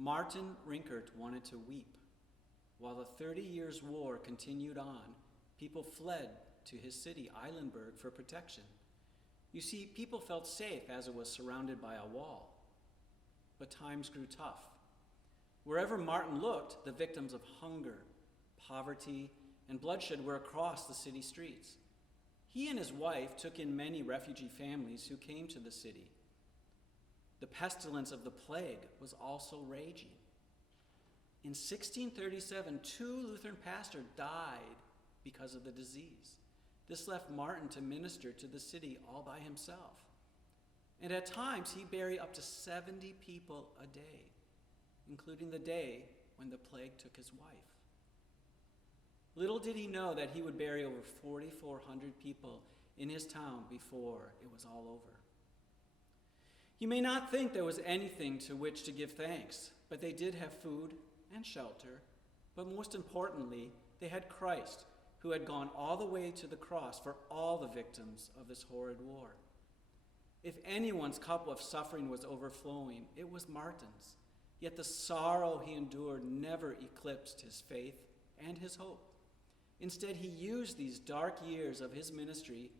Martin Rinkart wanted to weep. While the 30 Years' War continued on, people fled to his city, Eilenburg, for protection. You see, people felt safe as it was surrounded by a wall. But times grew tough. Wherever Martin looked, the victims of hunger, poverty, and bloodshed were across the city streets. He and his wife took in many refugee families who came to the city. The pestilence of the plague was also raging. In 1637, 2 Lutheran pastors died because of the disease. This left Martin to minister to the city all by himself. And at times, he buried up to 70 people a day, including the day when the plague took his wife. Little did he know that he would bury over 4,400 people in his town before it was all over. You may not think there was anything to which to give thanks, but they did have food and shelter, but most importantly, they had Christ, who had gone all the way to the cross for all the victims of this horrid war. If anyone's cup of suffering was overflowing, it was Martin's. Yet the sorrow he endured never eclipsed his faith and his hope. Instead, he used these dark years of his ministry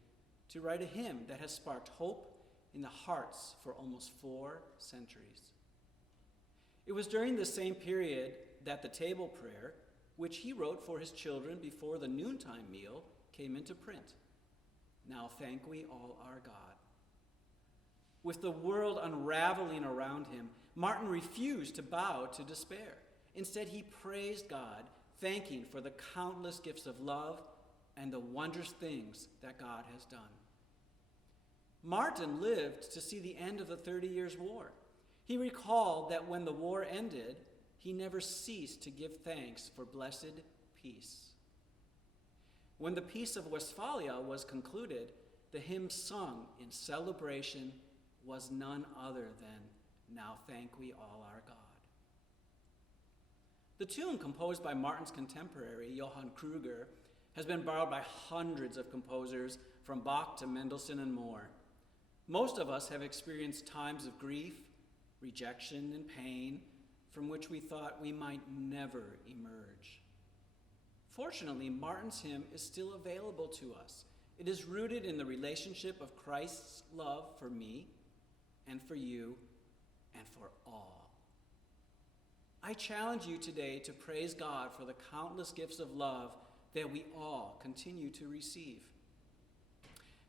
to write a hymn that has sparked hope in the hearts for almost 4 centuries. It was during this same period that the table prayer, which he wrote for his children before the noontime meal, came into print. Now thank we all our God. With the world unraveling around him, Martin refused to bow to despair. Instead, he praised God, thanking for the countless gifts of love and the wondrous things that God has done. Martin lived to see the end of the 30 Years' War. He recalled that when the war ended, he never ceased to give thanks for blessed peace. When the Peace of Westphalia was concluded, the hymn sung in celebration was none other than "Now Thank We All Our God." The tune, composed by Martin's contemporary, Johann Kruger, has been borrowed by hundreds of composers, from Bach to Mendelssohn and more. Most of us have experienced times of grief, rejection, and pain from which we thought we might never emerge. Fortunately, Martin's hymn is still available to us. It is rooted in the relationship of Christ's love for me and for you and for all. I challenge you today to praise God for the countless gifts of love that we all continue to receive.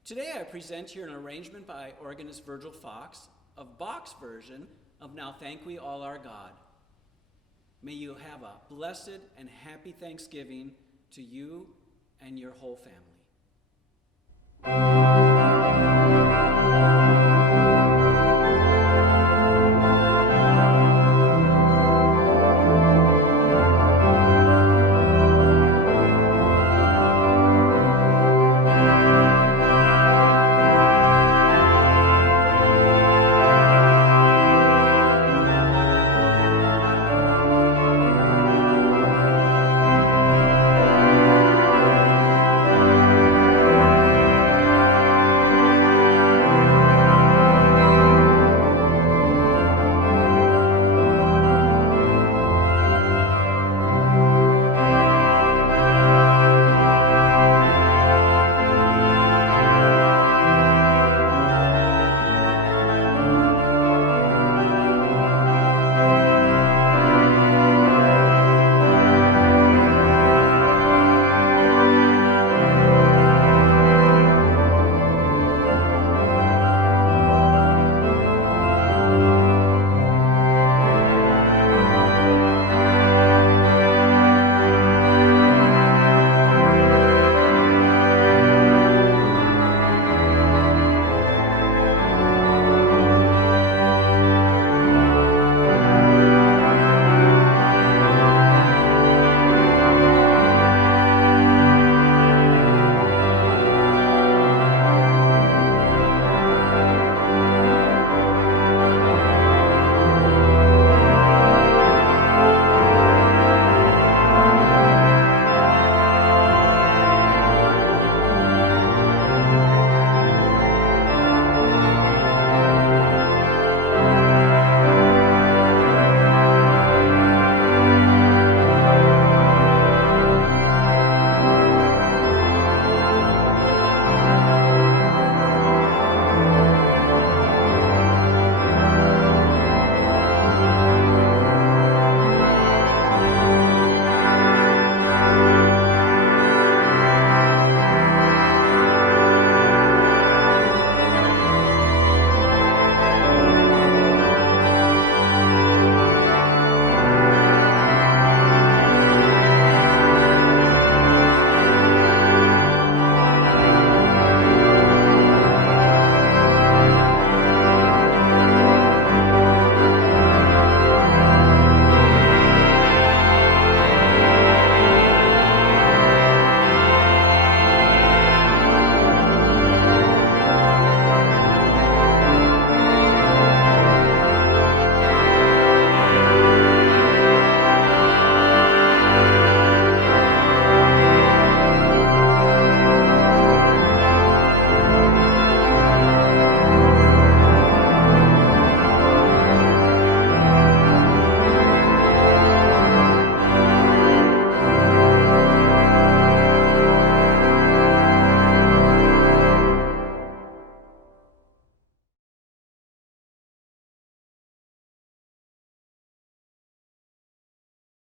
Today I present here an arrangement by organist Virgil Fox of Bach's version of "Now Thank We All Our God." May you have a blessed and happy Thanksgiving to you and your whole family.